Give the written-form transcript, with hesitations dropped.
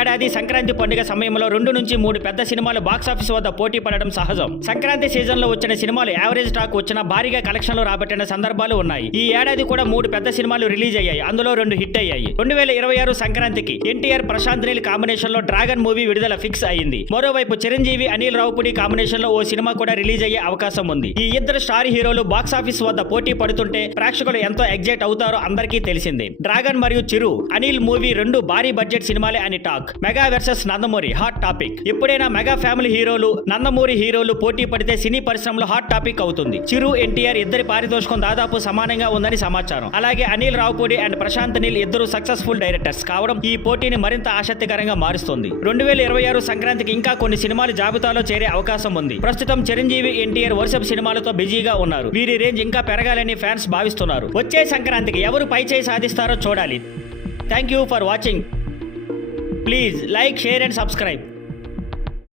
ఏడాది సంక్రాంతి పండుగ సమయంలో 2 నుంచి 3 పెద్ద సినిమాలు బాక్సాఫీస్ వద్ద పోటీ పడడం సహజం. సంక్రాంతి సీజన్ లో వచ్చిన సినిమాలు యావరేజ్ టాక్ వచ్చిన భారీగా కలెక్షన్లు రాబట్టిన సందర్భాలు ఉన్నాయి. ఈ ఏడాది కూడా 3 పెద్ద సినిమాలు రిలీజ్ అయ్యాయి. అందులో 2 హిట్ అయ్యాయి. 2026 సంక్రాంతికి ఎన్టీఆర్ ప్రశాంత్ నీల్ కాంబినేషన్ లో డ్రాగన్ మూవీ విడుదల ఫిక్స్ అయ్యింది. మరోవైపు చిరంజీవి అనిల్ రావుపూడి కాంబినేషన్ లో ఓ సినిమా కూడా రిలీజ్ అయ్యే అవకాశం ఉంది. ఈ ఇద్దరు స్టార్ హీరోలు బాక్సాఫీస్ వద్ద పోటీ పడుతుంటే ప్రేక్షకులు ఎంతో ఎగ్జైట్ అవుతారో అందరికీ తెలిసిందే. డ్రాగన్ మరియు చిరు అనిల్ మూవీ 2 భారీ బడ్జెట్ సినిమాలే అని talk. Mega versus Nandamuri hot topic. ఎప్పుడైనా మెగా ఫ్యామిలీ హీరోలు నందమూరి హీరోలు పోటీ పడితే సినీ పరిశ్రమలో హాట్ టాపిక్ అవుతుంది. చిరు ఎన్టీఆర్ ఇద్దరి పారితోషికం దాదాపు సమానంగా ఉందని సమాచారం. అలాగే అనిల్ రావుపూడి అండ్ ప్రశాంత్ నీల్ ఇద్దరు సక్సెస్ఫుల్ డైరెక్టర్స్ కావడం ఈ పోటీని మరింత ఆసక్తికరంగా మారుస్తుంది. 2026 సంక్రాంతికి ఇంకా కొన్ని సినిమాలు జాబితాలో చేరే అవకాశం ఉంది. ప్రస్తుతం చిరంజీవి ఎన్టీఆర్ వరుస సినిమాలతో బిజీగా ఉన్నారు. వీరి రేంజ్ ఇంకా పెరగాలని ఫ్యాన్స్ భావిస్తున్నారు. వచ్చే సంక్రాంతికి ఎవరు పై చేయి సాధిస్తారో చూడాలి. Thank you for watching. Please like, share and subscribe.